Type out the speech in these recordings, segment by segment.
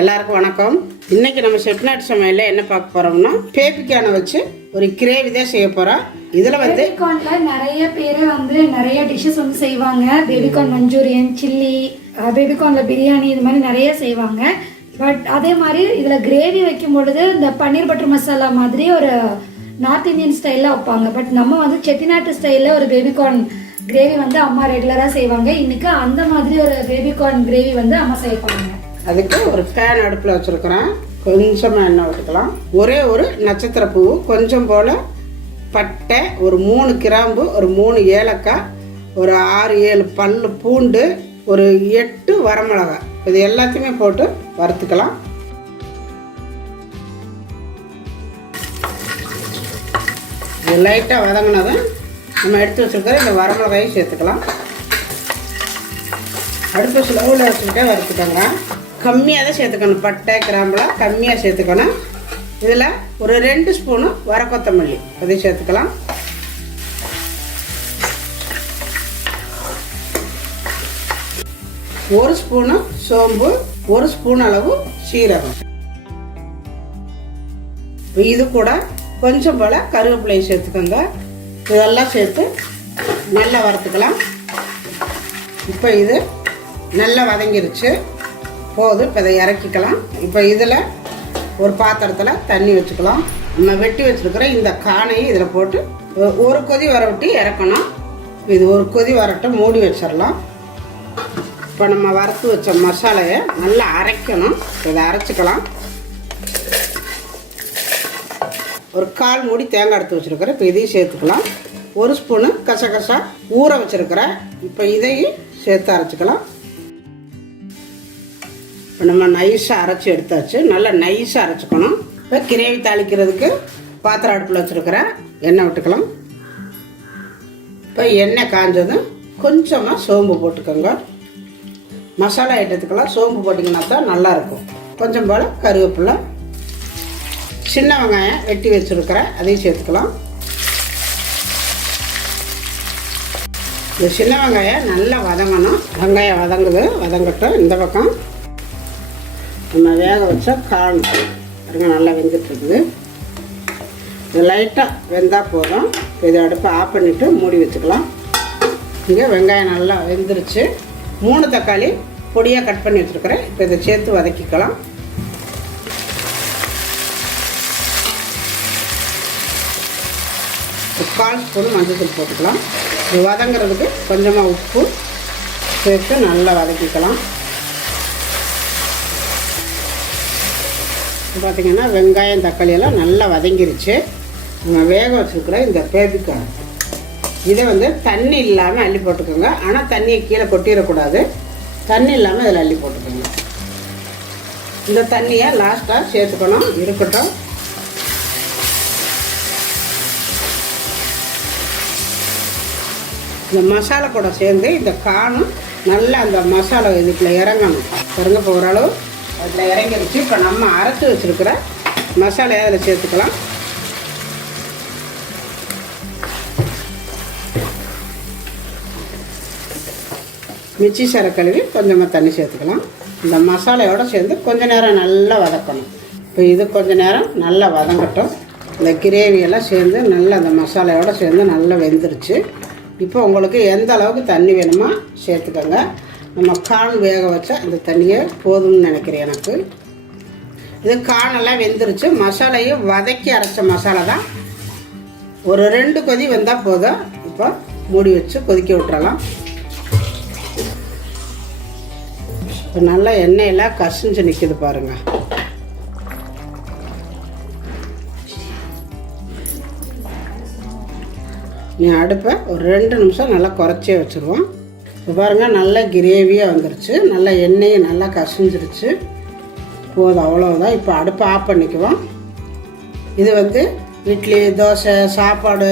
எல்லாருக்கும் வணக்கம். இன்னைக்கு நம்ம செட்டிநாட்டு சமையல்ல என்ன பார்க்க போறோம்னா பேபிகார்னை வச்சு ஒரு கிரேவி தான் செய்ய போறோம். இதுல வந்து பேபிகார்ன்ல நிறைய பேர் நிறைய டிஷ்ஷஸ் செய்வாங்க. பேபிகார்ன் மஞ்சூரியன், சில்லி, பேபிகார்ன்ல பிரியாணி, இது மாதிரி நிறைய செய்வாங்க. பட் அதே மாதிரி இதுல கிரேவி வைக்கும் பொழுது இந்த பன்னீர் பட்டர் மசாலா மாதிரி ஒரு நார்த் இந்தியன் ஸ்டைல்ல வைப்பாங்க. பட் நம்ம செட்டிநாட்டு ஸ்டைல்ல ஒரு பேபிகார்ன் கிரேவி அம்மா ரெகுலரா செய்வாங்க. இன்னைக்கு அந்த மாதிரி ஒரு பேபிகார்ன் கிரேவி அம்மா செய்வாங்க. அதுக்கு ஒரு பேன் அடுப்பில் வச்சுருக்கிறேன். கொஞ்சமாக எண்ணெய் விட்டுக்கலாம். ஒரே ஒரு நட்சத்திர பூ, கொஞ்சம் போல் பட்டை, ஒரு 3 கிராம்பு, ஒரு 3 ஏலக்காய், ஒரு 6-7 பல்லு பூண்டு, ஒரு 8 வரமிளகாய், இது எல்லாத்தையுமே போட்டு வறுத்துக்கலாம். இது லைட்டாக வதங்கினதும் நம்ம எடுத்து வச்சுருக்கிற இந்த வரமிளகாயும் சேர்த்துக்கலாம். அடுப்பு ஸ்லோவில் வச்சுக்கிட்டே வறுத்துக்கோங்க. கம்மியாக தான் சேர்த்துக்கணும். பட்டை கிராம்பெலாம் கம்மியாக சேர்த்துக்கணும். இதில் ஒரு 2 ஸ்பூனு வர கொத்தமல்லி அதையும் சேர்த்துக்கலாம். ஒரு ஸ்பூனு சோம்பு, 1 ஸ்பூன் அளவு சீரகம். இது கூட கொஞ்சம் போல் கருவேப்பிலையை சேர்த்துக்கோங்க. இதெல்லாம் சேர்த்து நல்லா வறுத்துக்கலாம். இப்போ இது நல்லா வதங்கிருச்சு, போதும். இப்போ இதை இறக்கிக்கலாம். இப்போ இதில் ஒரு பாத்திரத்தில் தண்ணி வச்சுக்கலாம். நம்ம வெட்டி வச்சுருக்கிற இந்த காணையை இதில் போட்டு ஒரு கொதி வர விட்டு இறக்கணும். இது ஒரு கொதி வரட்டும், மூடி வச்சிடலாம். இப்போ நம்ம வறுத்து வச்ச மசாலையை நல்லா அரைக்கணும். இதை அரைச்சிக்கலாம். ஒரு 1/4 மூடி தேங்காய் எடுத்து வச்சுருக்கிறேன். இப்போ இதையும் சேர்த்துக்கலாம். 1 ஸ்பூனு கசகசா ஊற வச்சுருக்கிறேன். இப்போ இதையும் சேர்த்து அரைச்சிக்கலாம். இப்போ நம்ம நைஸாக அரைச்சி எடுத்தாச்சு. நல்லா நைஸாக அரைச்சிக்கணும். இப்போ கிரேவி தாளிக்கிறதுக்கு பாத்திரம் அடுப்பில் வச்சுருக்கிறேன். எண்ணெய் விட்டுக்கலாம். இப்போ எண்ணெய் காஞ்சதும் கொஞ்சமாக சோம்பு போட்டுக்கோங்க. மசாலா ஐட்டத்துக்கெல்லாம் சோம்பு போட்டிங்கன்னா தான் நல்லாயிருக்கும். கொஞ்சம் போல் கருவேப்பிலை, சின்ன வெங்காயம் வெட்டி வச்சுருக்கிறேன், அதையும் சேர்த்துக்கலாம். இந்த சின்ன வெங்காயம் நல்லா வதங்கணும். வெங்காயம் வதங்கட்டும். இந்த பக்கம் நம்ம வேக வச்ச கார்ன் பாருங்க, நல்லா வெந்துட்டுருக்குது. இது லைட்டாக வெந்தால் போதும். இதை அடுப்பை ஆஃப் பண்ணிவிட்டு மூடி வச்சுக்கலாம். இங்கே வெங்காயம் நல்லா வெந்துருச்சு. 3 தக்காளி பொடியாக கட் பண்ணி வச்சுருக்கிறேன். இப்போ இதை சேர்த்து வதக்கிக்கலாம். ஒரு 1/4 ஸ்பூன் மஞ்சள் போட்டுக்கலாம். இது வதங்கிறதுக்கு கொஞ்சமாக உப்பு சேர்த்து நல்லா வதக்கிக்கலாம். பார்த்திங்கன்னா வெங்காயம் தக்காளி எல்லாம் நல்லா வதங்கிருச்சு. நம்ம வேக வச்சுருக்கிற இந்த பேபிகார்ன் இதை தண்ணி இல்லாமல் அள்ளி போட்டுக்கோங்க. ஆனால் தண்ணியை கீழே கொட்டிடக்கூடாது. தண்ணி இல்லாமல் இதில் அள்ளி போட்டுக்கோங்க. இந்த தண்ணியை லாஸ்ட்டாக சேர்த்துக்கணும். இருக்கட்டும். இந்த மசாலா கூட சேர்ந்து இந்த காணும் நல்லா அந்த மசாலா இதுக்குள்ளே இறங்கணும். பாருங்க, இப்போ ஓரளவு அதில் இறங்கிருச்சு. இப்போ நம்ம அரைச்சி வச்சுருக்கிற மசாலையை அதில் சேர்த்துக்கலாம். மிச்சி சரை கழுவி கொஞ்சமாக தண்ணி சேர்த்துக்கலாம். இந்த மசாலையோடு சேர்ந்து கொஞ்ச நேரம் நல்லா வதக்கணும். இப்போ இது கொஞ்ச நேரம் நல்லா வதங்கட்டும். இந்த கிரேவியெல்லாம் சேர்ந்து நல்லா அந்த மசாலையோடு சேர்ந்து நல்லா வெந்துருச்சு. இப்போ உங்களுக்கு எந்த அளவுக்கு தண்ணி வேணுமோ சேர்த்துக்கோங்க. நம்ம கார்ன் வேக வச்சா இந்த தண்ணியை போதும்னு நினைக்கிறேன். எனக்கு இது கார்னெல்லாம் வெந்துருச்சு. மசாலையும் வதக்கி அரைச்ச மசாலா தான். ஒரு 2 கொதி வந்தால் போதும். இப்போ மூடி வச்சு கொதிக்க விட்டுறலாம். இப்போ நல்லா எண்ணெயெல்லாம் கசிஞ்சு நிற்கிது பாருங்கள். நீ அடுப்பை ஒரு 2 நிமிஷம் நல்லா குறைச்சே வச்சுருவோம். இப்போ பாருங்கள், நல்லா கிரேவியாக வந்துருச்சு. நல்லா எண்ணெயும் நல்லா கசிஞ்சிருச்சு. போதும், அவ்வளோதான். இப்போ அடுப்பை ஆஃப் பண்ணிக்குவோம். இது இட்லி, தோசை, சாப்பாடு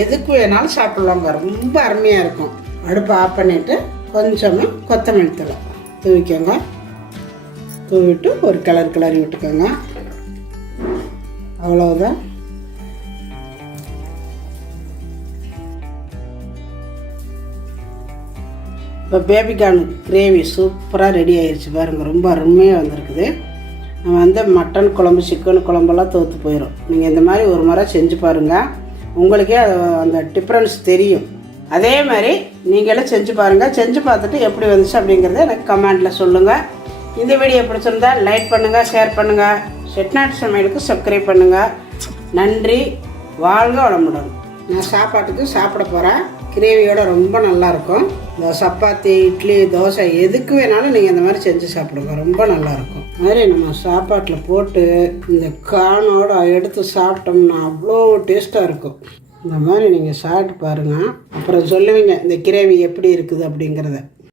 எதுக்கு வேணாலும் சாப்பிட்லாங்க. ரொம்ப அருமையாக இருக்கும். அடுப்பை ஆஃப் பண்ணிவிட்டு கொஞ்சமாக கொத்தமல்லி தழை தூவிக்கோங்க. தூவிட்டு ஒரு கிளறி விட்டுக்கோங்க. அவ்வளோதான். இப்போ பேபிகார்ன் கிரேவி சூப்பராக ரெடி ஆயிடுச்சு பாருங்கள், ரொம்ப அருமையாக வந்திருக்குது. நம்ம மட்டன் குழம்பு சிக்கன் குழம்பெல்லாம் தோற்று போயிடும். நீங்கள் இந்த மாதிரி ஒரு முறை செஞ்சு பாருங்கள், உங்களுக்கே அது அந்த டிஃப்ரென்ஸ் தெரியும். அதே மாதிரி நீங்களும் செஞ்சு பாருங்கள். செஞ்சு பார்த்துட்டு எப்படி வந்துச்சு அப்படிங்கிறத எனக்கு கமெண்டில் சொல்லுங்கள். இந்த வீடியோ பிடிச்சிருந்தா லைக் பண்ணுங்கள், ஷேர் பண்ணுங்கள், செட்டிநாட்டு சமையலுக்கு சப்ஸ்கிரைப் பண்ணுங்கள். நன்றி, வாழ்க வளமுடன். நான் சாப்பாட்டுக்கு சாப்பிட போகிறேன். கிரேவியோட ரொம்ப நல்லாயிருக்கும். இந்த சப்பாத்தி, இட்லி, தோசை எதுக்கு வேணாலும் நீங்கள் இந்த மாதிரி செஞ்சு சாப்பிடுங்க, ரொம்ப நல்லாயிருக்கும். மாதிரி நம்ம சாப்பாட்டில் போட்டு இந்த கானோட எடுத்து சாப்பிட்டோம்னா அவ்வளோ டேஸ்ட்டாக இருக்கும். இந்த மாதிரி நீங்கள் சாப்பிட்டு பாருங்கள், அப்புறம் சொல்லுவீங்க இந்த கிரேவி எப்படி இருக்குது அப்படிங்கிறத.